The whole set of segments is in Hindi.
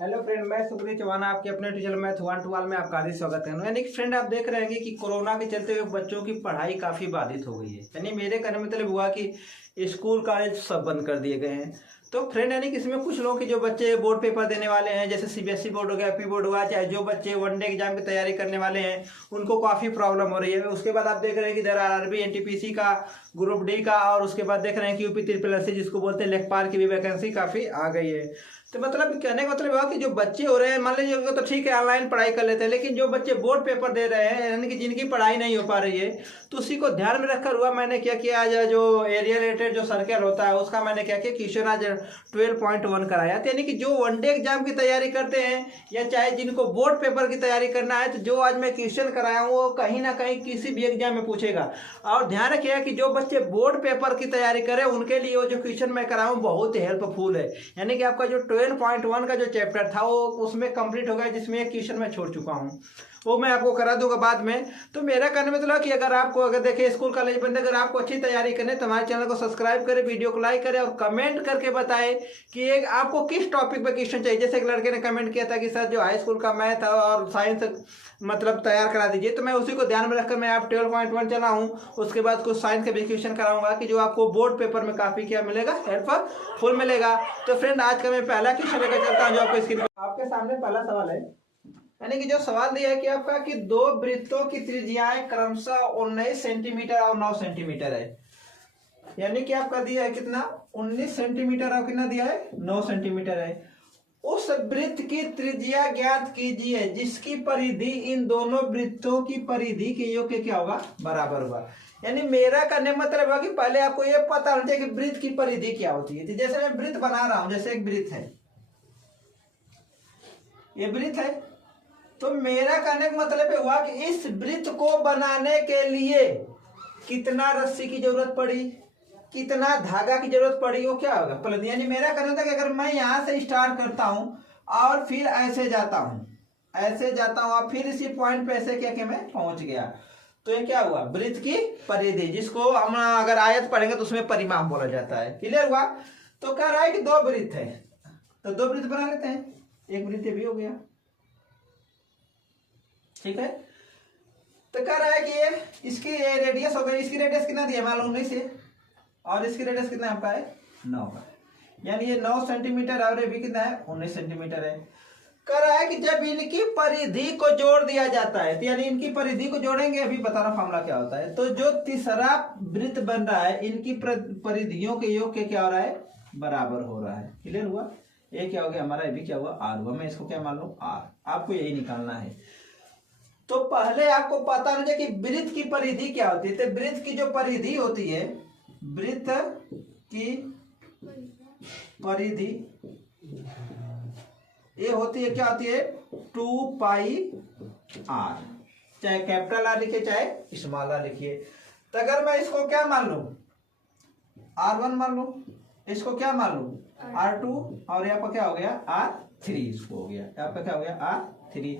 हेलो फ्रेंड, मैं सुखदेव चौहान आपके अपने टीचर मैथ 1 टू 12 में आपका हार्दिक स्वागत है। यानी कि फ्रेंड, आप देख रहे हैं कि कोरोना के चलते हुए बच्चों की पढ़ाई काफ़ी बाधित हो गई है। यानी मेरे कहने में मतलब हुआ कि स्कूल कॉलेज सब बंद कर दिए गए हैं। तो फ्रेंड, यानी कि इसमें कुछ लोग कि जो बच्चे बोर्ड पेपर देने वाले हैं, जैसे सीबीएसई बोर्ड हो गया, पी बोर्ड हुआ, चाहे जो बच्चे वनडे एग्जाम की तैयारी करने वाले हैं, उनको काफ़ी प्रॉब्लम हो रही है। उसके बाद आप देख रहे हैं कि इधर आरआरबी एनटीपीसी का, ग्रुप डी का, और उसके बाद देख रहे हैं कि यूपी ट्रिपल जिसको बोलते हैं लेखपाल की भी वैकेंसी काफ़ी आ गई है। तो मतलब कहने का मतलब हुआ कि जो बच्चे हो रहे हैं, मान लीजिए तो ठीक है ऑनलाइन पढ़ाई कर लेते हैं, लेकिन जो बच्चे बोर्ड पेपर दे रहे हैं, यानी कि जिनकी पढ़ाई नहीं हो पा रही है, तो उसी को ध्यान में रखकर हुआ मैंने क्या किया, आज जो एरिया रिलेटेड जो सर्कल होता है उसका मैंने क्या किया, क्वेश्चन आज 12.1 कराया। तो यानी कि जो वनडे एग्जाम की तैयारी करते हैं या चाहे जिनको बोर्ड पेपर की तैयारी करना है, तो जो आज मैं क्वेश्चन कराया हूँ वो कहीं ना कहीं किसी भी एग्जाम में पूछेगा। और ध्यान रखिएगा कि जो बच्चे बोर्ड पेपर की तैयारी करें उनके लिए वो जो क्वेश्चन मैं कराया हूँ बहुत हेल्पफुल है। यानी कि आपका जो 12.1 का जो चैप्टर था वो उसमें कंप्लीट हो गया, जिसमें एक क्वेश्चन मैं छोड़ चुका हूँ, वो मैं आपको करा दूंगा बाद में। तो मेरा कहने में मतलब कि अगर देखिए स्कूल कॉलेज बंद, अगर आपको अच्छी तैयारी करनी है तो हमारे चैनल को सब्सक्राइब करें, वीडियो को लाइक करें और कमेंट करके बताएं कि एक आपको किस टॉपिक पे क्वेश्चन चाहिए। जैसे एक लड़के ने कमेंट किया था कि सर जो हाई स्कूल का मैथ और साइंस मतलब तैयार करा दीजिए, तो मैं उसी को ध्यान में रखकर मैं आप 12.1 चला हूँ। उसके बाद कुछ साइंस के भी क्वेश्चन कराऊंगा कि जो आपको बोर्ड पेपर में काफी क्या मिलेगा, हेल्पफुल मिलेगा। तो फ्रेंड, आज का मैं पहला क्वेश्चन लेकर चलता हूँ जो आपको स्क्रीन पर आपके सामने पहला सवाल है। यानी कि जो सवाल दिया है कि आपका कि दो वृत्तों की त्रिज्याएं क्रमशः 19 सेंटीमीटर और 9 सेंटीमीटर है। यानी कि आपका दिया है कितना, 19 सेंटीमीटर और कितना दिया है, 9 सेंटीमीटर है। उस वृत्त की त्रिज्या ज्ञात कीजिए जिसकी परिधि इन दोनों वृत्तों की परिधि के योग के क्या होगा, बराबर होगा। यानी मेरा कहने मतलब है कि पहले आपको यह पता होना चाहिए कि वृत्त की परिधि क्या होती है। जैसे मैं वृत्त बना रहा हूं, जैसे एक वृत्त है, ये वृत्त है, तो मेरा कहने का मतलब हुआ कि इस वृत्त को बनाने के लिए कितना रस्सी की जरूरत पड़ी, कितना धागा की जरूरत पड़ी, वो क्या होगा परिधि। यानी मेरा कहना था कि अगर मैं यहां से स्टार्ट करता हूं और फिर ऐसे जाता हूं और फिर इसी पॉइंट पे ऐसे क्या कि मैं पहुंच गया, तो ये क्या हुआ, वृत्त की परिधि, जिसको हम अगर आयत पढ़ेंगे तो उसमें परिमाप बोला जाता है। क्लियर हुआ। तो कह रहा है कि दो वृत्त है, तो दो वृत्त बना लेते हैं, एक वृत्त भी हो गया, ठीक है। तो कह रहा है कि ये इसकी रेडियस हो गई, इसकी रेडियस कितना दिया मालूम नहीं से, और इसकी रेडियस कितना आपका है, 9 का। यानी ये 9 सेंटीमीटर और ये भी कितना है, 19 सेंटीमीटर है। कह रहा है कि जब इनकी परिधि को जोड़ दिया जाता है, तो यानी इनकी परिधि को जोड़ेंगे, अभी बता रहा फॉर्मूला क्या होता है। तो जो तीसरा वृत्त बन रहा है इनकी परिधियों के योग के क्या हो रहा है, बराबर हो रहा है। क्लियर हुआ। ये क्या हो गया हमारा, ये भी क्या हुआ, आर हुआ। मैं इसको क्या मान लूं, आर। आपको यही निकालना है। तो पहले आपको पता होना चाहिए कि वृत्त की परिधि क्या होती है। तो वृत्त की जो परिधि होती है, वृत्त की परिधि ये होती है, क्या होती है, 2 पाई आर। चाहे कैपिटल आर लिखिए चाहे स्मॉल आर लिखिए। तो अगर मैं इसको क्या मान लू, R1 मान लू, इसको क्या मान लू, R2, और यहाँ पर क्या हो गया, R3। इसको हो गया, यहाँ पर क्या हो गया, R3।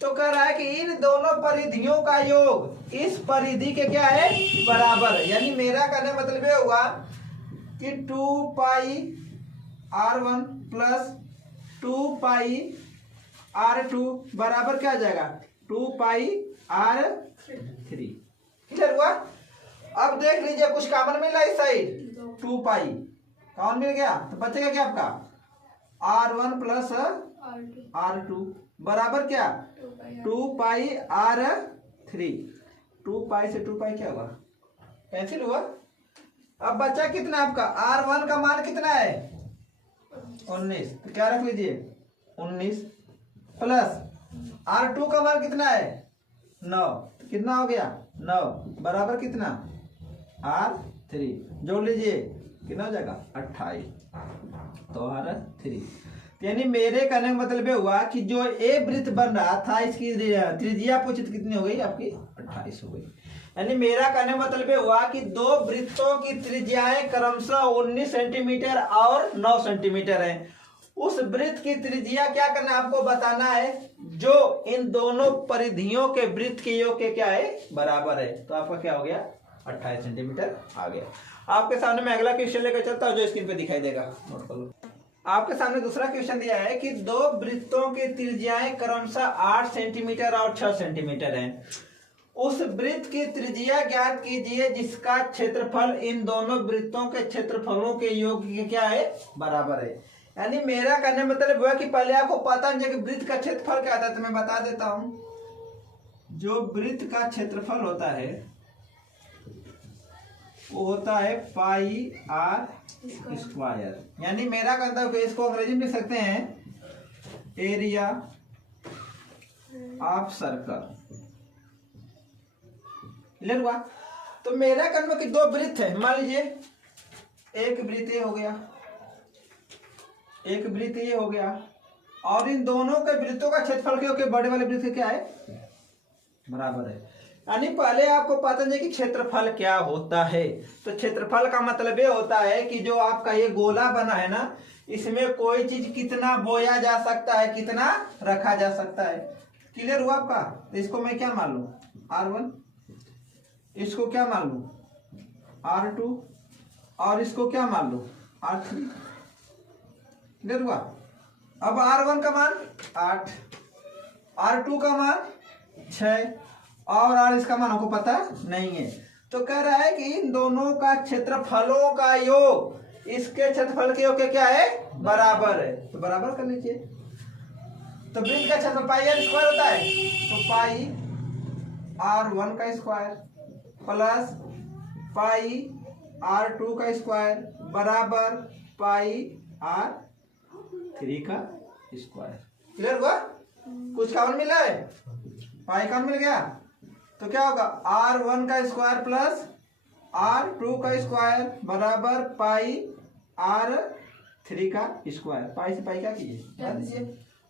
तो कह रहा है कि इन दोनों परिधियों का योग इस परिधि के क्या है, बराबर है। यानी मेरा कहने मतलब ये हुआ कि 2 पाई R1 प्लस 2 पाई R2 बराबर क्या हो जाएगा, 2 पाई R3। क्लियर हुआ। अब देख लीजिए कुछ कॉमन मिला इस साइड, 2 पाई कॉमन मिल गया, तो बचेगा क्या आपका, R1 प्लस R2 बराबर क्या, 2 पाई R3। 2 पाई से 2 पाई क्या हुआ, कैंसिल हुआ। अब बचा कितना आपका, R1 का मान कितना है, 19, तो क्या रख लीजिए 19, प्लस R2 का मान कितना है, 9, तो कितना हो गया 9, बराबर कितना, R3। जोड़ लीजिए कितना हो जाएगा, 28, तो R3। यानी मेरे कहने का मतलब हुआ कि जो ए वृत्त बन रहा था इसकी त्रिज्या पूछित कितनी हो गई आपकी, 28 हो गई। यानी मेरा कहने का मतलब हुआ कि दो वृत्तों की त्रिज्याएं क्रमशः 19 सेंटीमीटर और 9 सेंटीमीटर है। उस वृत्त की त्रिज्या क्या करना है, आपको बताना है जो इन दोनों परिधियों के वृत्त के योग के क्या है, बराबर है। तो आपका क्या हो गया, 28 सेंटीमीटर आ गया। आपके सामने मैं अगला क्वेश्चन लेकर चलता हूँ जो स्क्रीन पे दिखाई देगा, नोट कर लो। आपके सामने दूसरा क्वेश्चन दिया है कि दो वृत्तों की त्रिज्याएं क्रमशः 8 सेंटीमीटर और 6 सेंटीमीटर हैं। उस वृत्त की त्रिज्या ज्ञात कीजिए जिसका क्षेत्रफल इन दोनों वृत्तों के क्षेत्रफलों के योग के क्या है, बराबर है। यानी मेरा कहने मतलब हुआ कि पहले आपको पता नहीं है कि वृत्त का क्षेत्रफल क्या था, तो मैं बता देता हूं। जो वृत्त का क्षेत्रफल होता है वो होता है पाई आर स्क्वायर। यानी मेरा कहता है इसको अंग्रेजी में लिख सकते हैं एरिया ऑफ सर्कल। क्लियर हुआ? तो मेरा कहना कि दो वृत्त है, मान लीजिए एक वृत्त ये हो गया, एक वृत्त ये हो गया, और इन दोनों के वृत्तों का क्षेत्रफल क्योंकि बड़े वाले वृत्त क्या है, बराबर है। यानी पहले आपको पता नहीं कि क्षेत्रफल क्या होता है। तो क्षेत्रफल का मतलब ये होता है कि जो आपका ये गोला बना है ना, इसमें कोई चीज कितना बोया जा सकता है, कितना रखा जा सकता है। क्लियर हुआ आपका? तो इसको मैं क्या मान लूं, R1, इसको क्या मान लूं R2, और इसको क्या मान लूं R3। क्लियर हुआ? अब R1 का मान 8, R2 का मान 6, और R इसका मान आपको पता नहीं है। तो कह रहा है कि इन दोनों का क्षेत्रफलों का योग इसके क्षेत्रफल के योग के क्या है, बराबर है। तो बराबर कर लीजिए। तो वृत्त का क्षेत्रफल पाई आर स्क्वायर होता है, तो पाई R1 का स्क्वायर प्लस पाई R2 का स्क्वायर बराबर पाई R3 का स्क्वायर। क्लियर हुआ? कुछ कॉमन मिला है, पाई कॉमन मिल गया, तो क्या होगा R1 का स्क्वायर प्लस R2 का स्क्वायर बराबर पाई R3 का स्क्वायर। पाई से पाई क्या कीजिए,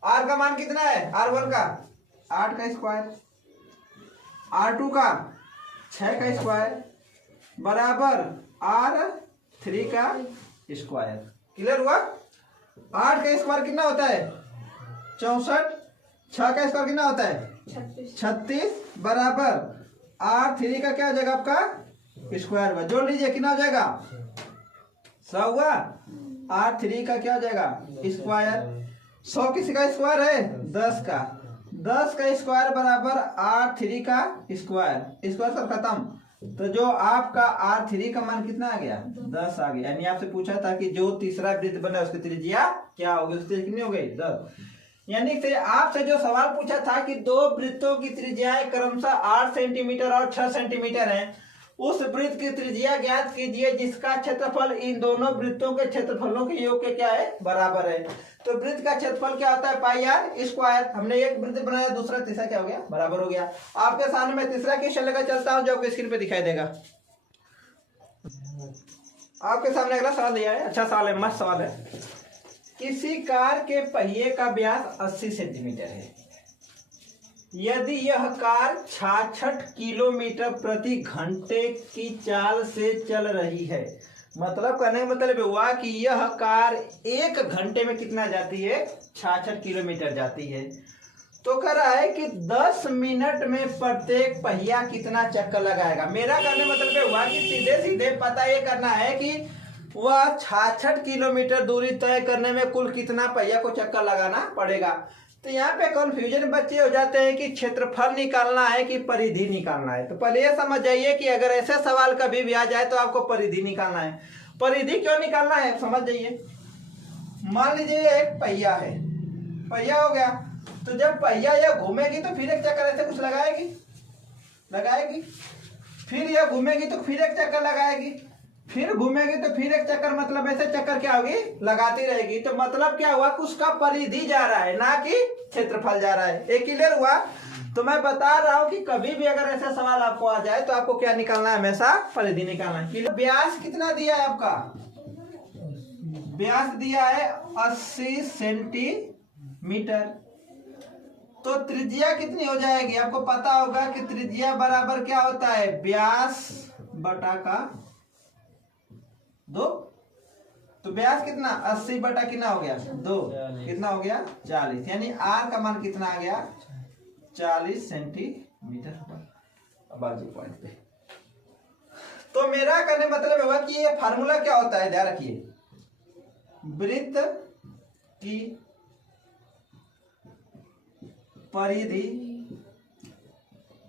R का मान कितना है, R1 का 8 का स्क्वायर, R2 का 6 का स्क्वायर बराबर R3 का स्क्वायर। क्लियर हुआ? 8 का स्क्वायर कितना होता है 64, 6 का स्क्वायर कितना होता है 36 बराबर R3 का क्या हो जाएगा आपका स्क्वायर हुआ। जोड़ लीजिए कितना हो जाएगा 100 हुआ। R3 का क्या हो जाएगा स्क्वायर, 100 किसी का स्क्वायर है 10 का, 10 का स्क्वायर बराबर R3 का स्क्वायर, स्क्वायर सब खत्म। तो जो आपका R3 का मान कितना आ गया 10 आ गया। यानी आपसे पूछा था कि जो तीसरा वृत्त बना उसकी त्रिज्या क्या होगी, उसकी त्रिज्या कितनी हो गई 10। यानी से आपसे जो सवाल पूछा था कि दो वृत्तों की त्रिज्याएं क्रमशः 8 सेंटीमीटर और 6 सेंटीमीटर हैं, उस वृत्त की त्रिज्या ज्ञात कीजिए जिसका क्षेत्रफल इन दोनों वृत्तों के क्षेत्रफलों के योग के क्या है, बराबर है। तो वृत्त का क्षेत्रफल क्या होता है पाई आर स्क्वायर। हमने एक वृत्त बनाया, दूसरा तीसरा क्या हो गया, बराबर हो गया। आपके सामने मैं तीसरा क्वेश्चन लेकर चलता हूं जो आपको स्क्रीन पे दिखाई देगा। आपके सामने अगला सवाल दिया है, अच्छा सवाल है, मस्त सवाल है। किसी कार के पहिए का व्यास 80 सेंटीमीटर है। यदि यह कार 66 किलोमीटर प्रति घंटे की चाल से चल रही है, मतलब कहने का मतलब हुआ कि यह कार 1 घंटे में कितना जाती है 66 किलोमीटर जाती है। तो कह रहा है कि 10 मिनट में प्रत्येक पहिया कितना चक्कर लगाएगा। मेरा कहने मतलब हुआ कि सीधे सीधे पता ये करना है कि वह 66 किलोमीटर दूरी तय करने में कुल कितना पहिया को चक्कर लगाना पड़ेगा। तो यहाँ पे कंफ्यूजन बच्चे हो जाते हैं कि क्षेत्रफल निकालना है कि परिधि निकालना है। तो पहले ये समझ जाइए कि अगर ऐसे सवाल कभी भी आ जाए तो आपको परिधि निकालना है। परिधि क्यों निकालना है समझ जाइए। मान लीजिए एक पहिया है, पहिया हो गया, तो जब पहिया यह घूमेगी तो फिर एक चक्कर ऐसे कुछ लगाएगी, फिर यह घूमेगी तो फिर एक चक्कर लगाएगी, फिर घूमेगी तो फिर एक चक्कर, मतलब ऐसे चक्कर क्या होगी लगाती रहेगी। तो मतलब क्या हुआ कि उसका परिधि जा रहा है ना कि क्षेत्रफल जा रहा है। एक क्लियर हुआ? तो मैं बता रहा हूं कि कभी भी अगर ऐसा सवाल आपको आ जाए तो आपको क्या निकालना है, हमेशा परिधि निकालना है। व्यास कितना दिया है आपका, व्यास दिया है 80 सेंटीमीटर। तो त्रिज्या कितनी हो जाएगी, आपको पता होगा कि त्रिज्या बराबर क्या होता है व्यास बटा का 2। तो व्यास कितना 80 बटा कितना हो गया 2, कितना हो गया 40। यानी आर का मान कितना आ गया 40 सेंटीमीटर। अब बाजू पॉइंट पे तो मेरा कहने मतलब होगा कि ये फार्मूला क्या होता है, ध्यान रखिए। वृत्त की परिधि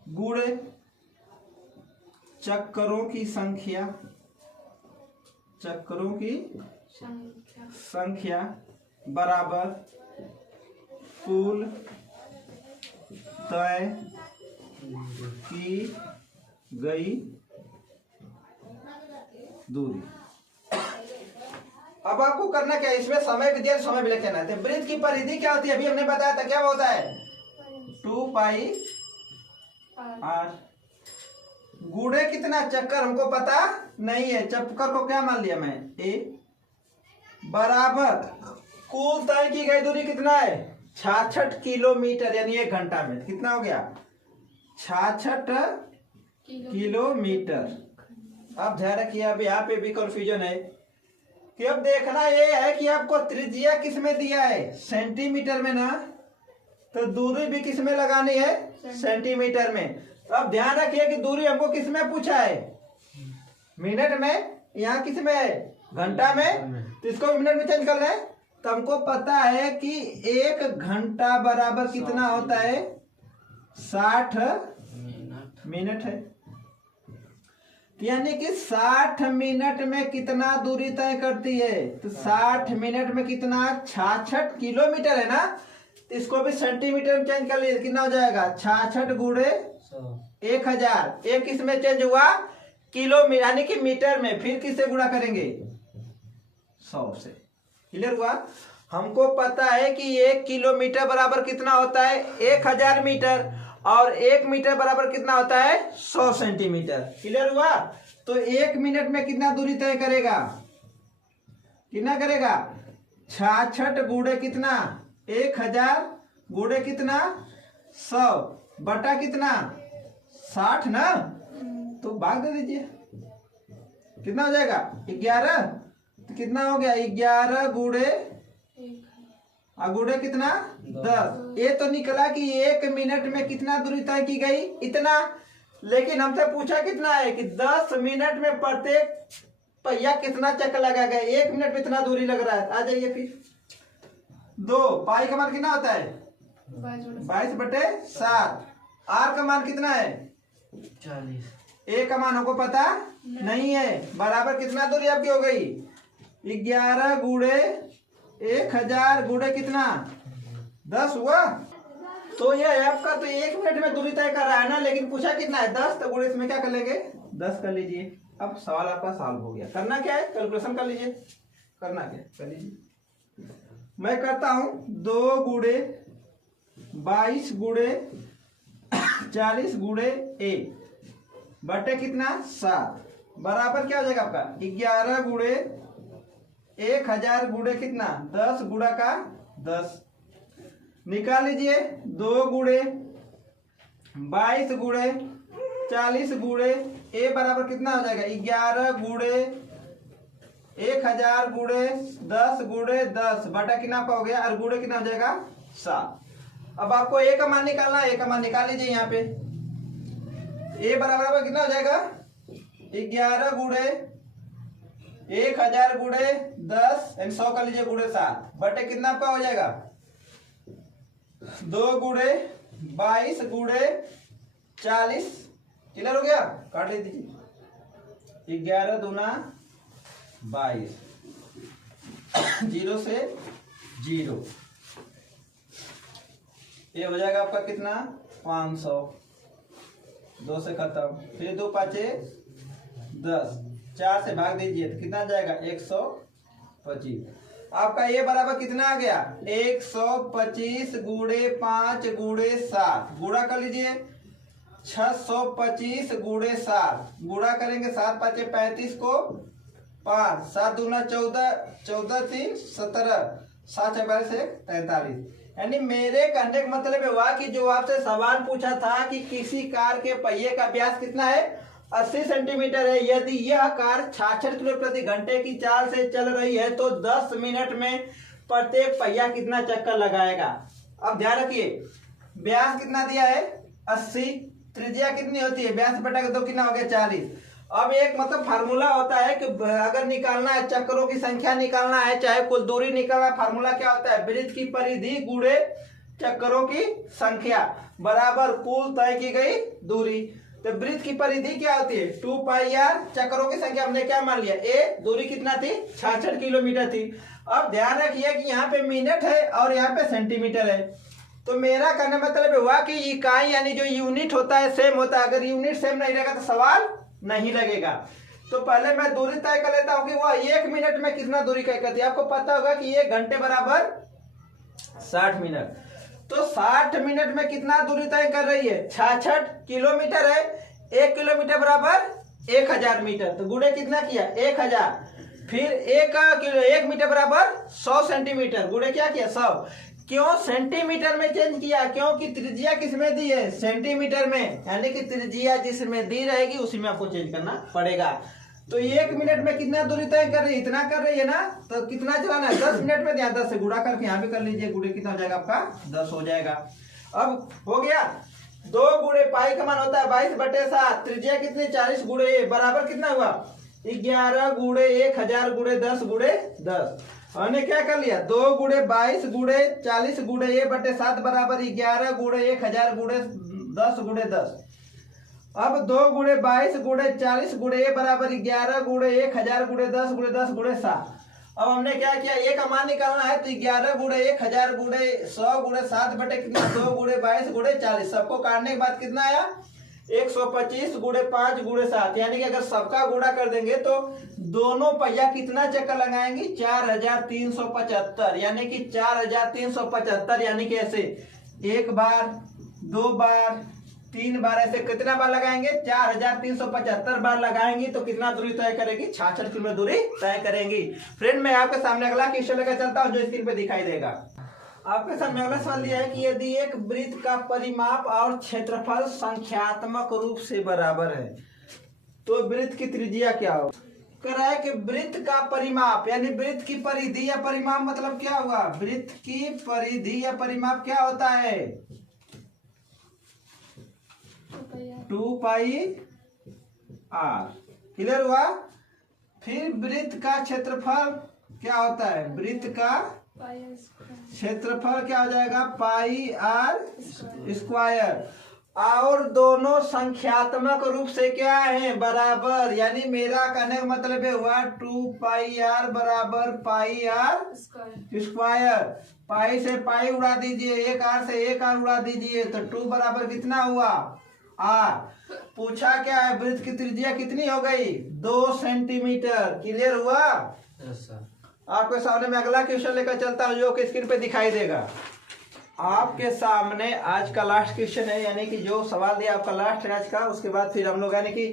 गुणे चक्करों की संख्या बराबर कुल तय की गई दूरी। अब आपको करना क्या है, इसमें समय भी दिया, समय भी लिखना है। वृत्त की परिधि क्या होती है, अभी हमने बताया था, क्या होता है 2 पाई आर। गुणे कितना, चक्कर हमको पता नहीं है, चक्कर को क्या मान लिया मैं ए, बराबर कुल तय की गई दूरी कितना है 66 किलोमीटर, यानी 1 घंटा में कितना हो गया 66 किलोमीटर। अब ध्यान रखिए, अब यहाँ पे भी कंफ्यूजन है कि अब देखना ये है कि आपको त्रिज्या किस में दिया है, सेंटीमीटर में ना, तो दूरी भी किस में लगानी है, सेंटीमीटर में। तो अब ध्यान रखिए कि दूरी हमको किस में पूछा है, मिनट में, यहाँ किस में है, घंटा में, तो इसको मिनट में चेंज कर रहे हैं। तो हमको पता है कि 1 घंटा बराबर कितना होता है 60 मिनट है, यानी कि 60 मिनट में कितना दूरी तय करती है, तो 60 मिनट में कितना 66 किलोमीटर है ना, इसको भी सेंटीमीटर में चेंज कर लीजिए, कितना हो जाएगा 66 गुणे 1000, एक इसमें चेंज हुआ किलोमीटर यानी कि मीटर में, फिर किससे गुणा करेंगे 100 से। क्लियर हुआ। हमको पता है कि 1 किलोमीटर बराबर कितना होता है 1000 मीटर, और 1 मीटर बराबर कितना होता है 100 सेंटीमीटर। क्लियर हुआ। तो 1 मिनट में कितना दूरी तय करेगा, कितना करेगा 66 गुणे कितना 1000 गुणे कितना 100 बटा कितना 60 ना, तो भाग दे दीजिए, कितना हो जाएगा 11, तो कितना हो गया 11 गुणे गुणे कितना 10। ये तो निकला कि 1 मिनट में कितना दूरी तय की गई, इतना। लेकिन हमसे पूछा कितना है कि 10 मिनट में प्रत्येक पहिया कितना चक्कर लगा गया, 1 मिनट में इतना दूरी लग रहा है। आ जाइए फिर 2 पाई का मान कितना होता है 22/7। आर का मान कितना है 40। ए का मान हमको पता नहीं है, बराबर कितना दूरी आपकी हो गई 11 गुणे 1000 गुणे कितना 10 हुआ। तो ये आपका तो 1 मिनट में दूरी तय कर रहा है ना, लेकिन पूछा कितना है 10, तो गुणे इसमें क्या कर लेंगे 10 कर लीजिए। अब सवाल आपका सॉल्व हो गया। करना क्या है, कैलकुलेशन कर लीजिए, करना क्या कर लीजिए। मैं करता हूं 2 गुणे 22 गुणे 40 गुणे ए बटे कितना 7 बराबर क्या हो जाएगा आपका 11 गुणे 1000 गुणे कितना 10 गुणा का 10। निकाल लीजिए 2 गुणे 22 गुणे 40 गुणे ए बराबर कितना हो जाएगा 11 गुणे 1000 गुणे 10 गुणे 10 बटा कितना हो गया, और गुणे कितना हो जाएगा 7। अब आपको ए का मान निकालना है, ए का मान निकाल लीजिए। यहाँ पे ए बराबर कितना हो जाएगा 11 गुणे 1000 गुणे 10 एंड 100 कर लीजिए गुणे 7 बटे कितना आपका हो जाएगा 2 गुणे 22 गुणे 40। क्लियर हो गया, काट लीजिए 11 दूना 22 0 से 0, ये हो जाएगा आपका कितना 500, 2 से खत्म, फिर 2 पाँचे 10, 4 से भाग दीजिए तो कितना जाएगा 125। आपका ये बराबर कितना आ गया 125 गुणे 5 गुणे 7 गुणा कर लीजिए 625 गुणे 7 गुणा करेंगे 7 पाँचे 35 को 5 7 दूना 14 14 3 17 7 4 से 43। यानी मेरे कहने का मतलब हुआ कि जो आपसे सवाल पूछा था कि किसी कार के पहिए का व्यास कितना है 80 सेंटीमीटर है, यदि यह कार 66 किलोमीटर प्रति घंटे की चाल से चल रही है तो 10 मिनट में प्रत्येक पहिया कितना चक्कर लगाएगा। अब ध्यान रखिए व्यास कितना दिया है 80, त्रिज्या कितनी होती है व्यास बटा 2 कितना हो गया 40। अब एक मतलब फार्मूला होता है कि अगर निकालना है, चक्रों की संख्या निकालना है, चाहे कुल दूरी निकालना, फार्मूला क्या होता है, वृत्त की परिधि गुणे चक्रों की संख्या बराबर कुल तय की गई दूरी। तो वृत्त की परिधि क्या होती है 2πr, चक्रों की संख्या हमने क्या मान लिया a, दूरी कितना थी 66 किलोमीटर थी। अब ध्यान रखिए कि यहाँ पे मिनट है और यहाँ पे सेंटीमीटर है। तो मेरा कहने मतलब हुआ कि इकाई यानी जो यूनिट होता है सेम होता है, अगर यूनिट सेम नहीं रहेगा तो सवाल नहीं लगेगा। तो पहले मैं दूरी तय कर लेता हूँ कि वह 1 मिनट में कितना दूरी तय करती है। आपको पता होगा कि 1 घंटे बराबर 60 मिनट, तो 60 मिनट में कितना दूरी तय कर रही है 66 किलोमीटर है। 1 किलोमीटर बराबर 1000 मीटर, तो गुणे कितना किया 1000, फिर 1 मीटर बराबर 100 सेंटीमीटर, गुणे क्या किया 100। क्यों सेंटीमीटर में चेंज किया, क्योंकि त्रिज्या किसमें दी है सेंटीमीटर में, यानी कि त्रिज्या जिसमें दी रहेगी उसी में आपको चेंज करना पड़ेगा। तो 1 मिनट में कितना दूरी तय कर रही है, इतना कर रही है ना, तो कितना चलाना है 10 मिनट में, यहाँ 10 से गुणा करके यहाँ भी कर लीजिए, गुणे कितना हो जाएगा आपका 10 हो जाएगा। अब हो गया 2 गुणे पाई का मान होता है 22/7, त्रिज्या कितनी 40 गुणे बराबर कितना हुआ 11 गुणे 1000 गुणे 10 गुणे 10। हमने क्या कर लिया 2 गुणे 22 गुणे 40 गुणे 1/7 बराबर 11 गुणे 1000 गुणे 10 गुणे 10। अब 2 गुणे 22 गुणे 40 गुणे बराबर 11 गुणे 1000 गुणे 10 गुणे 10 गुणे 7। अब हमने क्या किया ए का मान निकालना है, तो 11 गुणे 1000 गुणे 100 गुणे 7 बटे कितना 2 गुणे 22 गुणे 40, सबको काटने के बाद कितना आया 125 गुणे 5 गुणे 7, यानी कि अगर सबका गुणा कर देंगे तो दोनों पहिया कितना चक्कर लगाएंगे 4375, यानी कि 4375, यानी कि ऐसे 1 बार 2 बार 3 बार, ऐसे कितना बार लगाएंगे 4375 बार लगाएंगे तो कितना दूरी तय करेगी 66 किलोमीटर दूरी तय करेंगी। फ्रेंड मैं आपके सामने अगला क्वेश्चन लेकर चलता हूँ जो स्क्रीन पे दिखाई देगा। आपके सामने अगला सवाल दिया है कि यदि एक वृत्त का परिमाप और क्षेत्रफल संख्यात्मक रूप से बराबर है तो वृत्त की त्रिज्या क्या हो। कह रहा है कि वृत्त का परिमाप यानी वृत्त की परिधि या परिमाप मतलब क्या हुआ, वृत्त की परिधि या परिमाप क्या होता है 2πr, क्लियर हुआ। फिर वृत्त का क्षेत्रफल क्या होता है, वृत्त का क्षेत्रफल क्या हो जाएगा πr², और दोनों संख्यात्मक रूप से क्या है बराबर, यानी मेरा कहने का मतलब हुआ 2πr बराबर πr², पाई से पाई उड़ा दीजिए, एक आर से एक आर उड़ा दीजिए, तो 2 बराबर कितना हुआ r। पूछा क्या है वृत्त की त्रिज्या कितनी हो गई 2 सेंटीमीटर, क्लियर हुआ। आपके सामने मैं अगला क्वेश्चन लेकर चलता हूं जो कि स्क्रीन पे दिखाई देगा। आपके सामने आज का लास्ट क्वेश्चन है, यानी कि जो सवाल दिया आपका लास्ट है आज का, उसके बाद फिर हम लोग यानी कि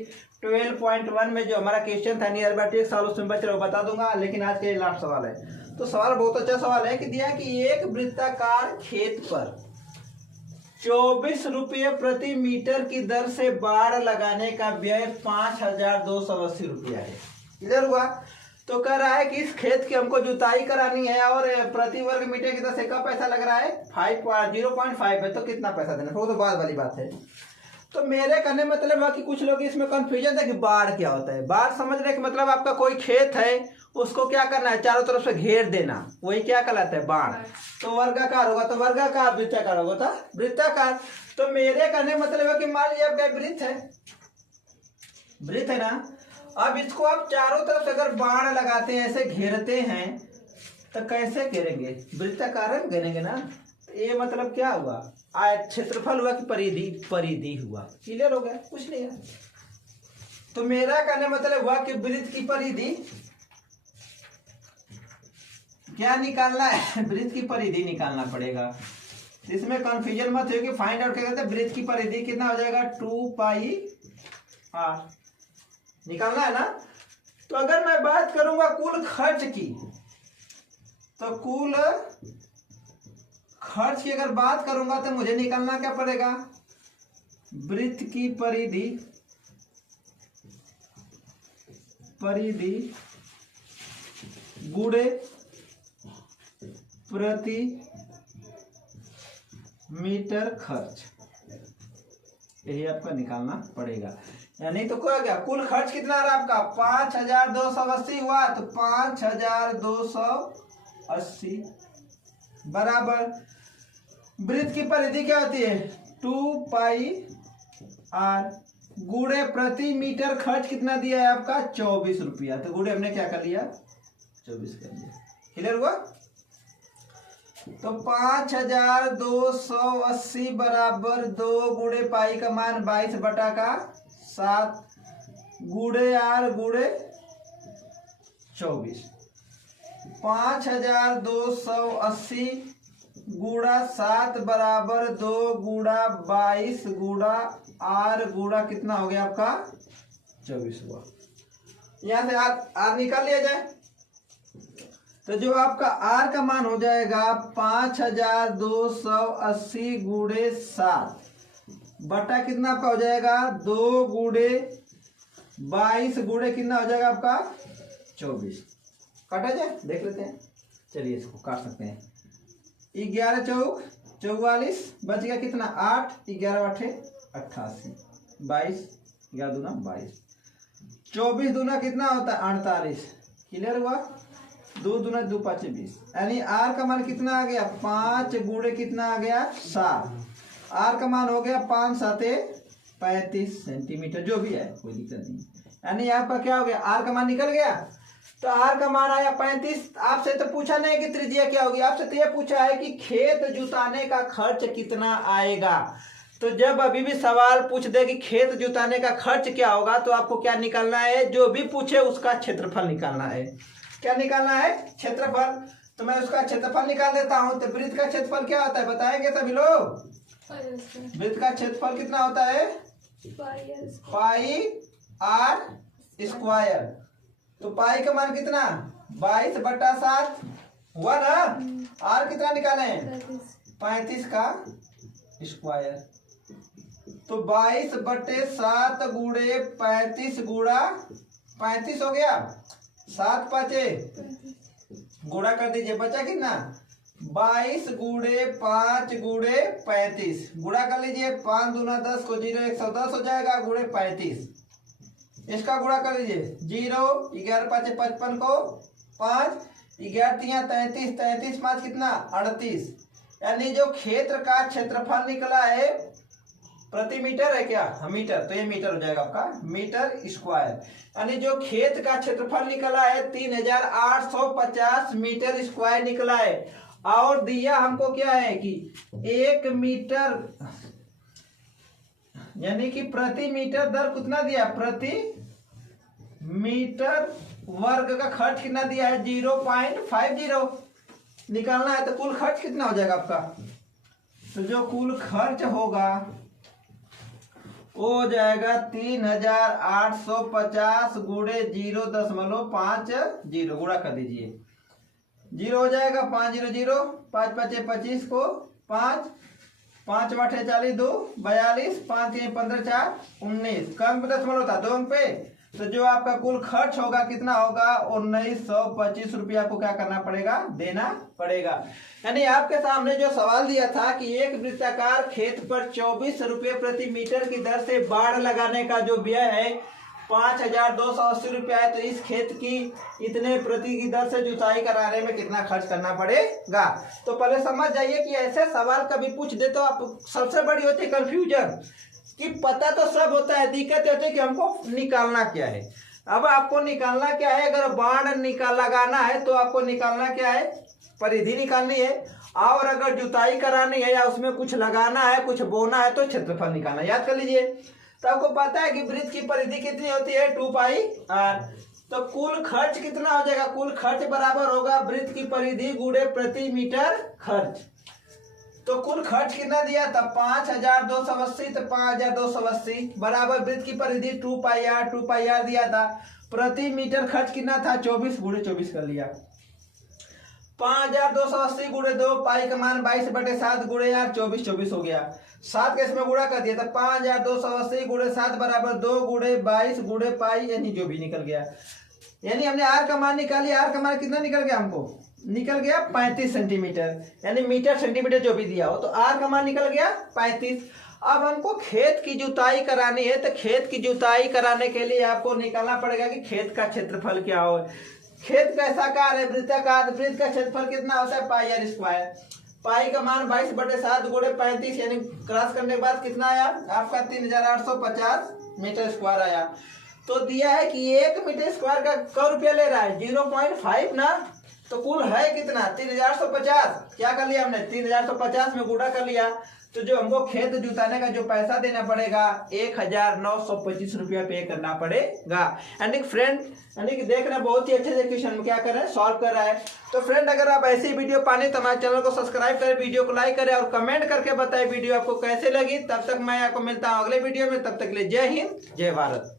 12.1 में जो हमारा क्वेश्चन था नियर बाय एक सवाल उसमें बच रहा बता दूंगा, लेकिन आज का ये लास्ट सवाल है। तो सवाल बहुत अच्छा सवाल है कि दिया कि एक वृत्ताकार खेत पर 24 रुपये प्रति मीटर की दर से बाड़ लगाने का व्यय 5280 रुपया है, क्लियर हुआ। तो कह रहा है कि इस खेत की हमको जुताई करानी है और प्रति वर्ग मीटर की दर से का पैसा लग रहा है 0.5 है, तो कितना पैसा देना, वो तो बाद वाली बात है। तो मेरे कहने मतलब है कि कुछ लोग इसमें कंफ्यूजन है कि बाढ़ क्या होता है। बाढ़ समझने का मतलब आपका कोई खेत है उसको क्या करना है चारों तरफ से घेर देना, वही क्या कहलाता है बाढ़। तो वर्गाकार होगा तो वर्गाकार, वृत्ताकार होगा तो वृत्ताकार। तो मेरे कहने मतलब है कि मान लीजिए आपका वृत्त है ना, अब इसको आप चारों तरफ से अगर बाण लगाते हैं ऐसे घेरते हैं तो कैसे घेरेंगे, वृत्ताकार घेरेंगे ना। ये मतलब क्या हुआ क्षेत्रफल हुआ कि परिधि हुआ, क्लियर हो गया, कुछ नहीं है। तो मेरा कहने मतलब हुआ कि वृत्त की परिधि क्या निकालना है, वृत्त की परिधि निकालना पड़ेगा। इसमें कंफ्यूजन मत हो कि फाइंड आउट क्या कहते हैं, वृत्त की परिधि कितना हो जाएगा 2πr निकालना है ना। तो अगर मैं बात करूंगा कुल खर्च की, तो कुल खर्च की अगर बात करूंगा तो मुझे निकालना क्या पड़ेगा, वृत्त की परिधि गुणे प्रति मीटर खर्च, यही आपका निकालना पड़ेगा। यानी तो क्या गया, कुल खर्च कितना आ रहा है आपका 5280 हुआ, तो 5280 बराबर वृत्त की परिधि क्या होती है 2πr गुणे प्रति मीटर खर्च कितना दिया है आपका 24 रुपया। तो गुणे हमने क्या कर लिया 24 कर लिया। क्लियर हुआ। तो 5280 बराबर 2 गुणे पाई का मान 22/7 गुणे आर गुणे 24। 5280 गुणा 7 बराबर 2 गुणा 22 गुणा आर गुणा कितना हो गया आपका 24 हुआ। यहां से आर निकाल लिया जाए तो जो आपका आर का मान हो जाएगा 5280 गुणे 7 बटा कितना आपका हो जाएगा 2 गुणे 22 गुणे कितना हो जाएगा आपका 24। काटा जाए देख लेते हैं। चलिए इसको काट सकते हैं। 11 चौक 44 बच गया कितना 8 11 8 88 22 11 दूना 22 24 दूना कितना होता है 48। क्लियर हुआ। 2 दूना 2 5 20 यानी आर का मान कितना आ गया 5 गुणे कितना आ गया 7। आर का मान हो गया 5 7 35 सेंटीमीटर जो भी है कोई दिक्कत नहीं। यानी आपका क्या हो गया आर का मान निकल गया। तो आर का मान आया 35। आपसे तो पूछा नहीं कि त्रिज्या क्या होगी, आपसे तो यह पूछा है कि खेत जुताने का खर्च कितना आएगा। तो जब अभी भी सवाल पूछ दे कि खेत जुताने का खर्च क्या होगा तो आपको क्या निकालना है, जो भी पूछे उसका क्षेत्रफल निकालना है। क्या निकालना है क्षेत्रफल। तो मैं उसका क्षेत्रफल निकाल देता हूं। तो वृत्त का क्षेत्रफल क्या होता है बताएंगे सभी लोग। वृत्त का क्षेत्रफल कितना होता है पाई आर स्क्वायर। तो पाई का मान कितना 22/7 हुआ ना। आर कितना निकाले 35 का स्क्वायर। तो 22/7 गुणे 35 गुणा 35 हो गया 7 5 गुणा कर दीजिए बचा कितना 22 गुणे 5 गुणे 35 गुणा कर लीजिए 5 दूना 10 को 0 110 हो जाएगा गुणे 35। इसका गुणा कर लीजिए 0 11 5 55 को 5 11 3 33 33 5 कितना 38। यानी जो क्षेत्र का क्षेत्रफल निकला है प्रति मीटर है क्या मीटर, तो ये मीटर हो जाएगा आपका मीटर स्क्वायर। यानी जो खेत का क्षेत्रफल निकला है 3850 मीटर स्क्वायर निकला है। और दिया हमको क्या है कि 1 मीटर यानी कि प्रति मीटर दर कितना दिया प्रति मीटर वर्ग का खर्च कितना दिया है 0.50 निकालना है। तो कुल खर्च कितना हो जाएगा आपका। तो जो कुल खर्च होगा वो हो जाएगा 3850 गुणे 0.50 गुणा कर दीजिए 0 हो जाएगा 5 0 0 5 5 25 को 5 5 8 40 2 42 5 3 15 4 19 कम दशमलव था 2 अंक पे। तो जो आपका कुल खर्च होगा कितना होगा 1925 रुपया आपको क्या करना पड़ेगा देना पड़ेगा। यानी आपके सामने जो सवाल दिया था कि एक वृत्ताकार खेत पर 24 रुपये प्रति मीटर की दर से बाड़ लगाने का जो व्यय है 5280 रुपया है। तो इस खेत की इतने प्रति की दर से जुताई कराने में कितना खर्च करना पड़ेगा। तो पहले समझ जाइए कि ऐसे सवाल कभी पूछ दे तो आप सबसे बड़ी होती है कंफ्यूजन कि पता तो सब होता है, दिक्कत होती है कि हमको निकालना क्या है। अब आपको निकालना क्या है, अगर बाण लगाना है तो आपको निकालना क्या है परिधि निकालनी है। और अगर जुताई करानी है या उसमें कुछ लगाना है कुछ बोना है तो क्षेत्रफल निकालना। याद कर लीजिए। तो आपको पता है कि वृत्त की परिधि कितनी होती है 2πr। तो कुल खर्च कितना हो जाएगा, कुल खर्च बराबर होगा वृत्त की परिधि गुणे प्रति मीटर खर्च। तो कुल खर्च कितना दिया था 5280। तो 5280 बराबर वृत्त की परिधि 2πr दिया था। प्रति मीटर खर्च कितना था 24 गुणे 24 कर लिया। 5280 गुणे 2 पाई का मान 22/7 गुणे यार 24 24 हो गया। 7 के इसमें गुणा कर दिया था 5280 गुणे 7 बराबर 2 गुणे 22 गुणे पाई यानी जो भी निकल गया। यानी हमने आर का मान निकाली, आर का मान कितना निकल गया हमको, निकल गया 35 सेंटीमीटर, यानी मीटर सेंटीमीटर जो भी दिया हो, तो आर का मान निकल गया 35। अब हमको खेत की जुताई करानी है, तो खेत की जुताई कराने के लिए आपको निकालना पड़ेगा कि खेत का क्षेत्रफल क्या हो। खेत कैसा कार है, वृत्ताकार, वृत्त का क्षेत्रफल कितना होता है, पाई आर स्क्वायर। पाई का मान 22/7 गुणे 35, यानी क्रॉस करने के बाद कितना आया आपका 3850 मीटर स्क्वायर आया। तो दिया है कि 1 मीटर स्क्वायर का कौ रुपया ले रहा है, 0.5 ना, तो कुल है कितना 3150। क्या कर लिया हमने, 3150 में गुणा कर लिया, तो जो हमको खेत जुताने का जो पैसा देना पड़ेगा 1925 रुपया पे करना पड़ेगा। यानी फ्रेंड, यानी कि देख रहे हैं बहुत ही अच्छे से क्वेश्चन में क्या कर रहे हैं, सॉल्व कर रहा है। तो फ्रेंड अगर आप ऐसी वीडियो पाने तो हमारे चैनल को सब्सक्राइब करें, वीडियो को लाइक करें और कमेंट करके बताएं वीडियो आपको कैसे लगी। तब तक मैं आपको मिलता हूँ अगले वीडियो में, तब तक के लिए जय हिंद जय भारत।